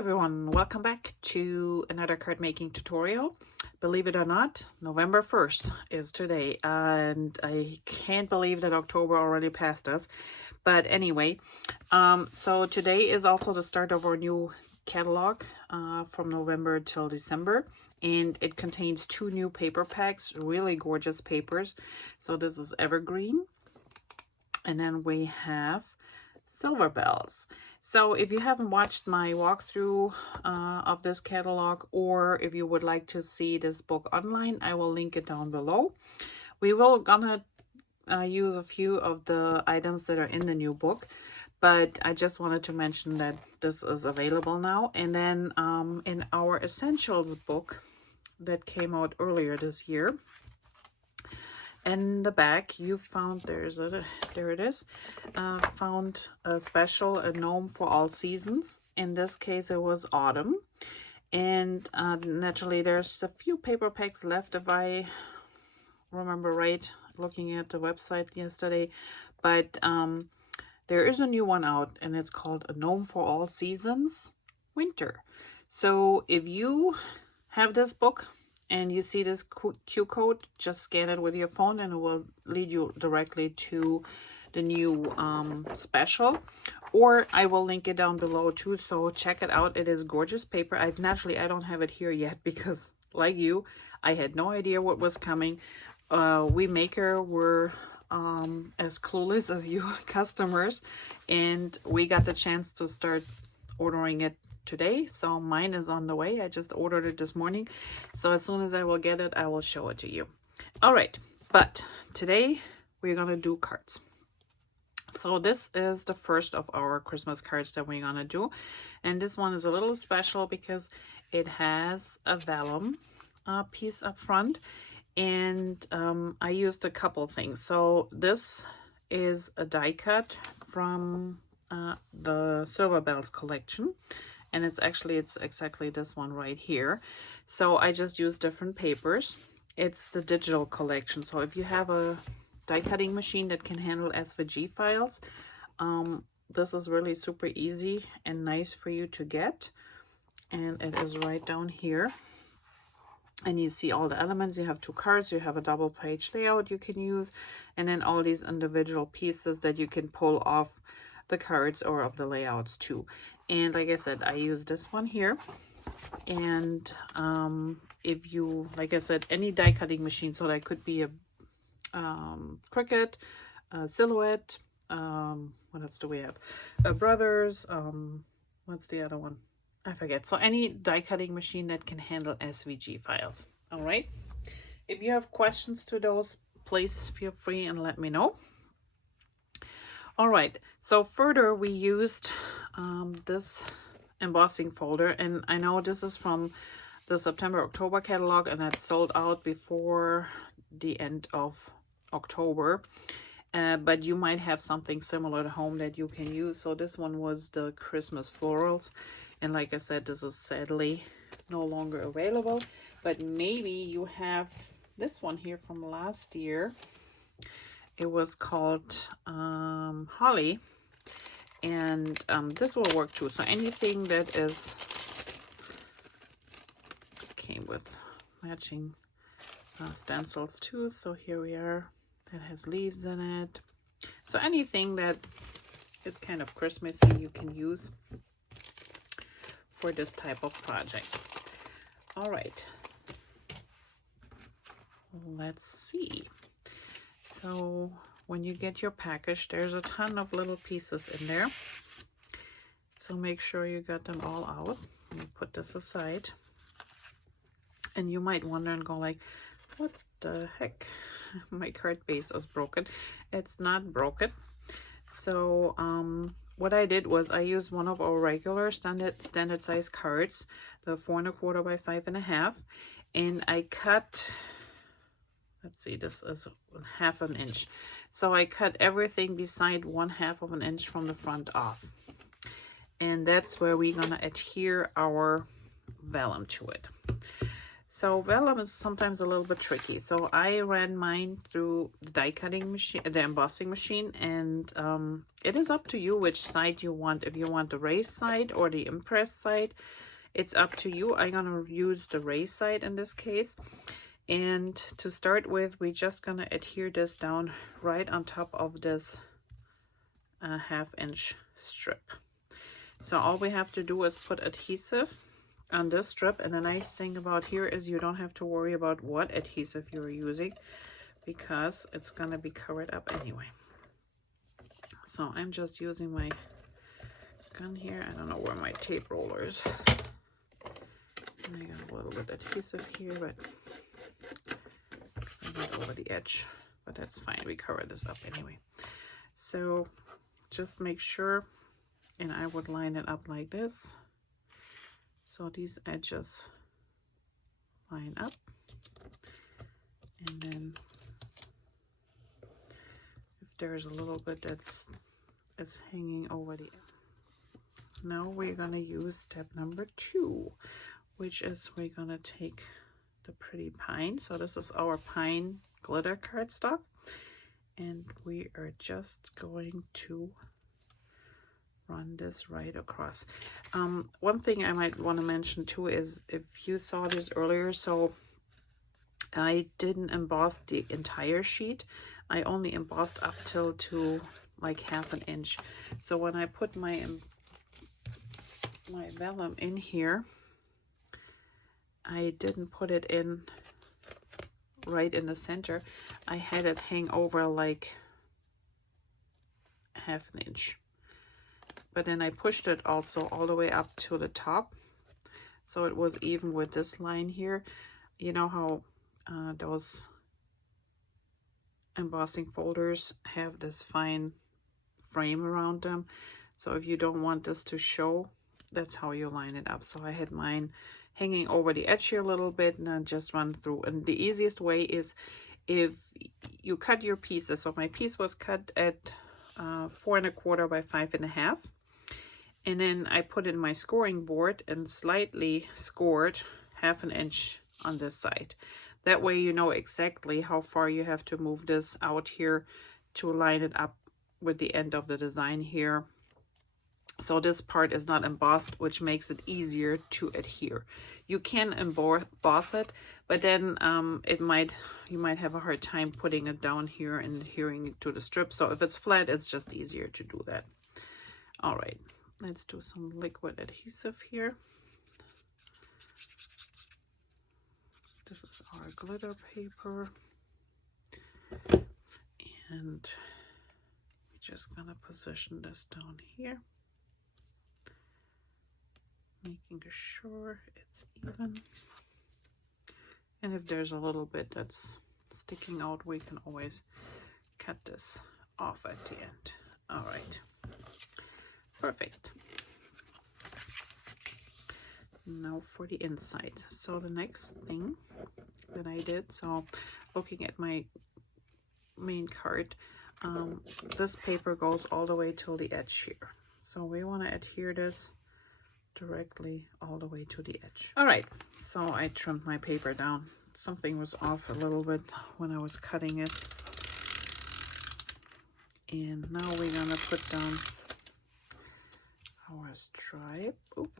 everyone, welcome back to another card making tutorial. Believe it or not, November 1st is today, and I can't believe that October already passed us. But anyway, so today is also the start of our new catalog from November till December, and it contains 2 new paper packs, really gorgeous papers. So this is evergreen, and then we have silver bells. So if you haven't watched my walkthrough of this catalog, or if you would like to see this book online, I will link it down below. We will gonna use a few of the items that are in the new book, but I just wanted to mention that this is available now. And then in our essentials book that came out earlier this year, in the back you found there it is, found a special, a gnome for all seasons. In this case it was autumn, and naturally there's a few paper packs left if I remember right, looking at the website yesterday, but there is a new one out, and it's called a gnome for all seasons winter. So if you have this book and you see this Q code, just scan it with your phone and it will lead you directly to the new special, or I will link it down below too, so check it out. It is gorgeous paper. I don't have it here yet because, like you, I had no idea what was coming. We maker were as clueless as you customers, and we got the chance to start ordering it today, so mine is on the way. I just ordered it this morning, so as soon as I will get it, I will show it to you. All right, but today we're gonna do cards. So this is the first of our Christmas cards that we're gonna do, and this one is a little special because it has a vellum piece up front, and I used a couple things. So this is a die cut from the Silver Bells collection, and it's exactly this one right here. So I just use different papers. It's the digital collection, so if you have a die cutting machine that can handle SVG files, this is really super easy and nice for you to get, and it is right down here. And you see all the elements. You have 2 cards, you have a double page layout you can use, and then all these individual pieces that you can pull off the cards or of the layouts too. And like I said, I use this one here, and if you, like I said, any die cutting machine, so that could be a Cricut, a Silhouette, what else do we have, Brothers, what's the other one, I forget. So any die cutting machine that can handle SVG files. All right, if you have questions to those, please feel free and let me know. All right, so further we used this embossing folder, and I know this is from the September-October catalog, and that sold out before the end of October, but you might have something similar at home that you can use. So this one was the Christmas florals, and like I said, this is sadly no longer available, but maybe you have this one here from last year. It was called Holly, and this will work too. So anything that is, came with matching stencils too. So here we are, that has leaves in it. So anything that is kind of Christmassy you can use for this type of project. All right, let's see. So when you get your package, there's a ton of little pieces in there, so make sure you got them all out. Let me put this aside. And you might wonder and go like, what the heck, my card base is broken. It's not broken. So what I did was I used one of our regular standard size cards, the 4 1/4 by 5 1/2, and I cut, let's see, this is 1/2 inch. So I cut everything beside 1/2 inch from the front off, and that's where we're gonna adhere our vellum to it. So vellum is sometimes a little bit tricky. So I ran mine through the die cutting machine, the embossing machine, and it is up to you which side you want. If you want the raised side or the impressed side, it's up to you. I'm gonna use the raised side in this case. And to start with, we're just gonna adhere this down right on top of this 1/2 inch strip. So all we have to do is put adhesive on this strip, and the nice thing about here is you don't have to worry about what adhesive you're using because it's gonna be covered up anyway. So I'm just using my gun here. I don't know where my tape roller is. And I got a little bit adhesive here, but I went over the edge, but that's fine. We cover this up anyway. So just make sure, and I would line it up like this. So these edges line up, and then if there's a little bit that's hanging over the end. Now we're gonna use step number 2, which is we're gonna take the pretty pine. So this is our pine glitter cardstock, and we are just going to run this right across. One thing I might want to mention too is if you saw this earlier, so I didn't emboss the entire sheet. I only embossed up till to like 1/2 inch. So when I put my vellum in here, I didn't put it in right in the center. I had it hang over like 1/2 inch. But then I pushed it also all the way up to the top, so it was even with this line here. You know how those embossing folders have this fine frame around them, so if you don't want this to show, that's how you line it up. So I had mine hanging over the edge here a little bit, and I just run through. And the easiest way is if you cut your pieces. So my piece was cut at 4 1/4 by 5 1/2. And then I put in my scoring board and slightly scored 1/2 inch on this side. That way you know exactly how far you have to move this out here to line it up with the end of the design here. So this part is not embossed, which makes it easier to adhere. You can emboss it, but then you might have a hard time putting it down here and adhering it to the strip. So if it's flat, it's just easier to do that. All right. Let's do some liquid adhesive here. This is our glitter paper. And we're just gonna position this down here, making sure it's even. And if there's a little bit that's sticking out, we can always cut this off at the end. All right. Perfect. Now for the inside. So the next thing that I did, so looking at my main card, this paper goes all the way till the edge here. So we want to adhere this directly all the way to the edge. All right, so I trimmed my paper down. Something was off a little bit when I was cutting it. And now we're gonna put down our stripe. Oop.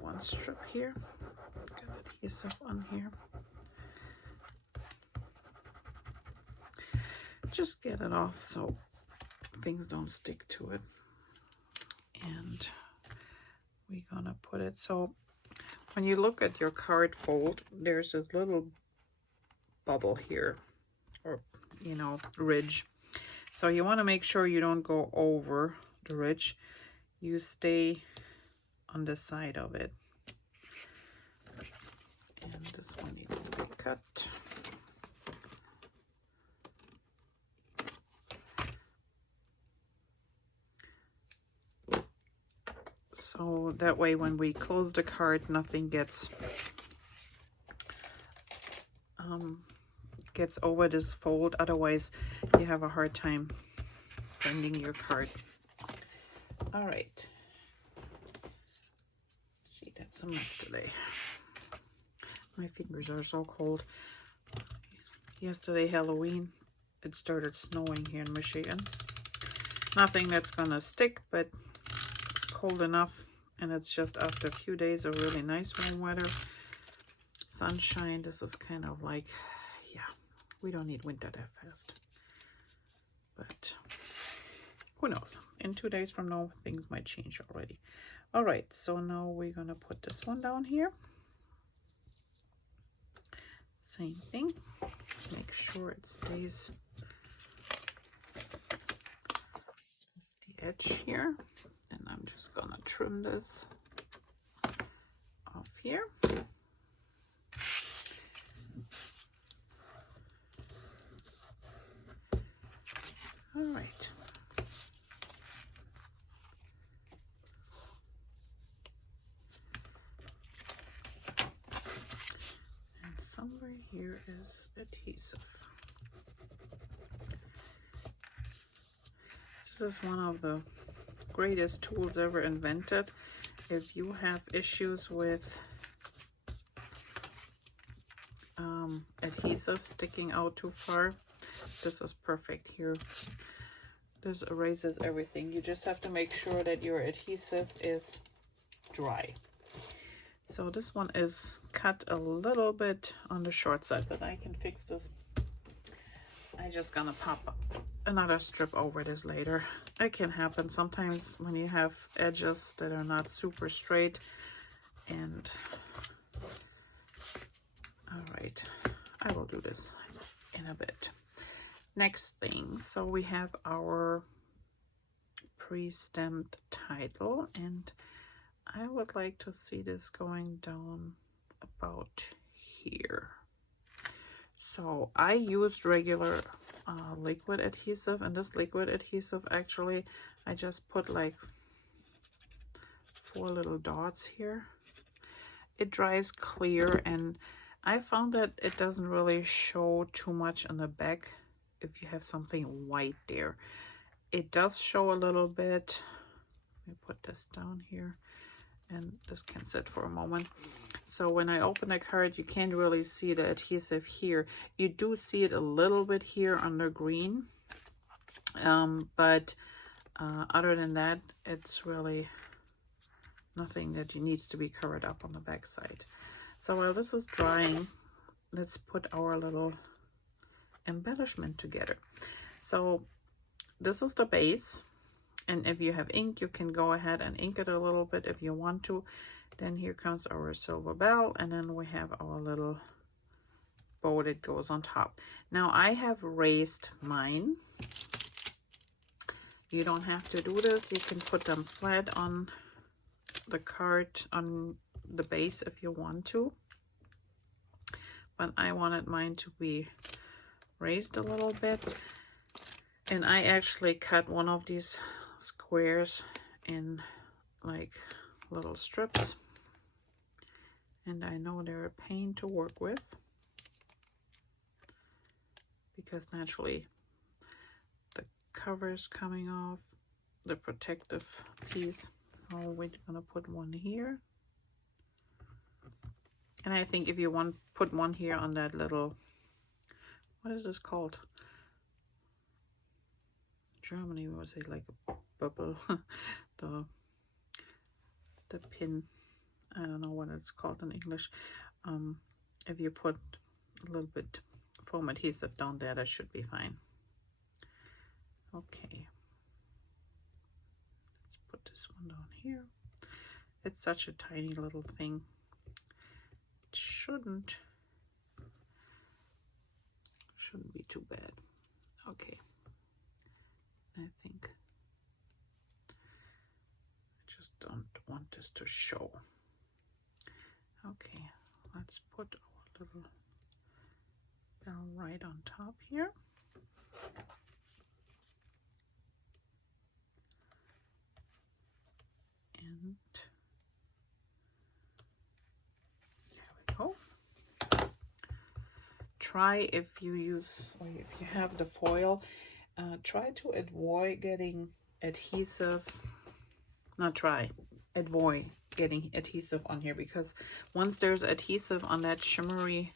One strip here. Got adhesive on here. Just get it off so things don't stick to it. And we're gonna put it, so when you look at your card fold, there's this little bubble here, or you know, ridge. So you want to make sure you don't go over the ridge. You stay on the side of it. And this one needs to be cut. So that way when we close the card, nothing gets over this fold. Otherwise you have a hard time bending your card. All right. Gee, that's a mess today. My fingers are so cold. Yesterday, Halloween, it started snowing here in Michigan. Nothing that's gonna stick, but it's cold enough, and it's just after a few days of really nice warm weather. Sunshine. This is kind of like, yeah, we don't need winter that fast. But who knows? In 2 days from now, things might change already. All right, so now we're gonna put this one down here. Same thing. Make sure it stays the edge here. And I'm just gonna trim this off here. All right. And somewhere here is adhesive. This is one of the greatest tools ever invented. If you have issues with adhesive sticking out too far, this is perfect here. This erases everything. You just have to make sure that your adhesive is dry. So this one is cut a little bit on the short side, but I can fix this. I'm just gonna pop another strip over this later. It can happen sometimes when you have edges that are not super straight. And all right, I will do this in a bit. Next thing, so we have our pre-stamped title, and I would like to see this going down about here. So I used regular liquid adhesive, and this liquid adhesive, actually I just put like 4 little dots here. It dries clear, and I found that it doesn't really show too much on the back if you have something white there. It does show a little bit. Let me put this down here, and this can sit for a moment. So when I open the card, you can't really see the adhesive here. You do see it a little bit here under green, but other than that, it's really nothing that needs to be covered up on the back side. So while this is drying, let's put our little embellishment together. So this is the base, and if you have ink, you can go ahead and ink it a little bit if you want to. Then here comes our silver bell, and then we have our little bow that goes on top. Now I have raised mine. You don't have to do this. You can put them flat on the card, on the base if you want to. But I wanted mine to be raised a little bit, and I actually cut one of these squares in like little strips, and I know they're a pain to work with because naturally the cover is coming off, the protective piece. So we're gonna put one here, and I think if you want, put one here on that little, what is this called? Germany would say like a bubble. the pin, I don't know what it's called in English. If you put a little bit foam adhesive down there, that should be fine. Okay, let's put this one down here. It's such a tiny little thing. It shouldn't be too bad. Okay, I think I just don't want this to show. Okay, let's put our little bell right on top here. And there we go. Try, if you use, or if you have the foil, try to avoid getting adhesive, not try, avoid getting adhesive on here, because once there's adhesive on that shimmery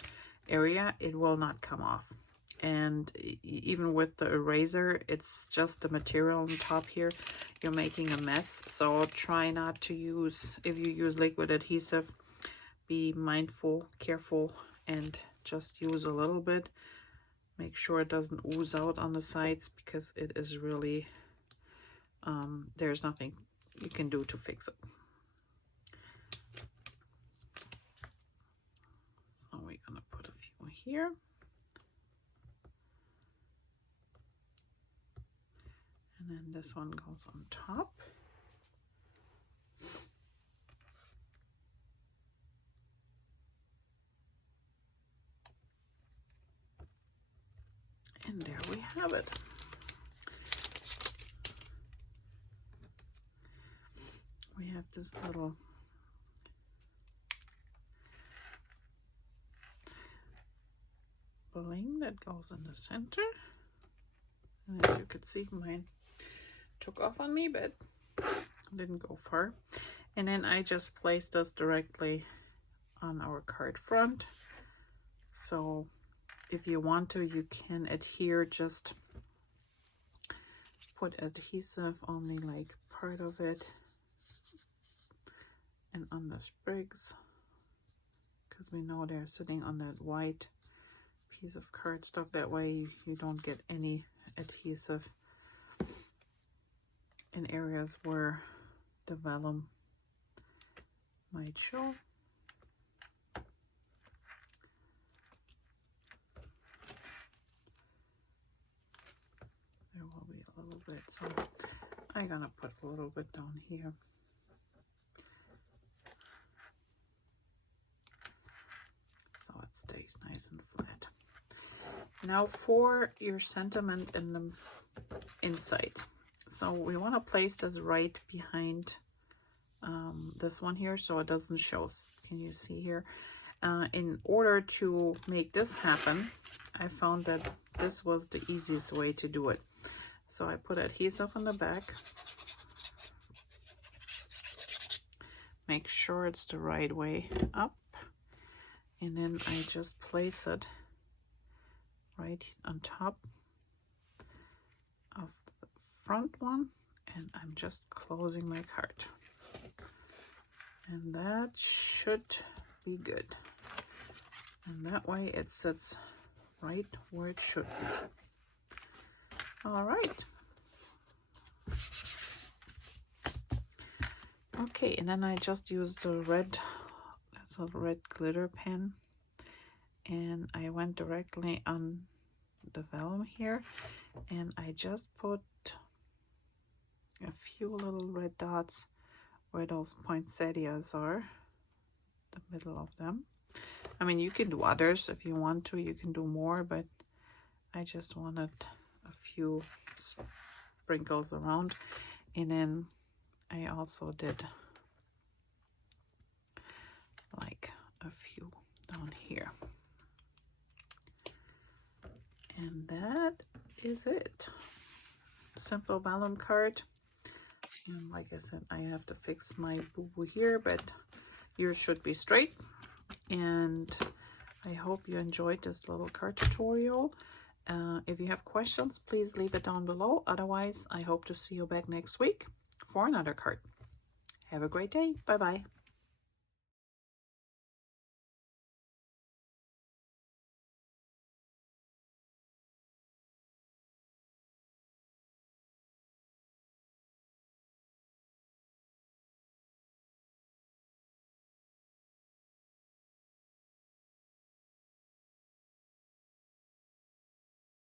area, it will not come off. And even with the eraser, it's just the material on top here, you're making a mess. So try not to use, if you use liquid adhesive, be mindful, careful, and just use a little bit. Make sure it doesn't ooze out on the sides, because it is really there's nothing you can do to fix it. So we're gonna put a few here. And then this one goes on top. And there we have it. We have this little bling that goes in the center. And as you can see, mine took off on me, but didn't go far. And then I just placed this directly on our card front. So if you want to, you can adhere, just put adhesive only like part of it and on the sprigs, because we know they're sitting on that white piece of cardstock. That way you don't get any adhesive in areas where the vellum might show. There will be a little bit, so I'm gonna put a little bit down here. So it stays nice and flat. Now for your sentiment in the inside. So we want to place this right behind this one here, so it doesn't show. Can you see here? In order to make this happen, I found that this was the easiest way to do it. So I put adhesive on the back. Make sure it's the right way up. And then I just place it right on top of the front one, and I'm just closing my card. And that should be good. And that way it sits right where it should be. All right. Okay, and then I just used the red, that's a red glitter pen, and I went directly on the vellum here, and I just put a few little red dots where those poinsettias are, the middle of them. I mean, you can do others if you want to, you can do more, but I just wanted a few sprinkles around. And then I also did like a few down here. And that is it. Simple vellum card. And like I said, I have to fix my boo-boo here, but yours should be straight. And I hope you enjoyed this little card tutorial. If you have questions, please leave it down below. Otherwise, I hope to see you back next week for another card. Have a great day. Bye-bye.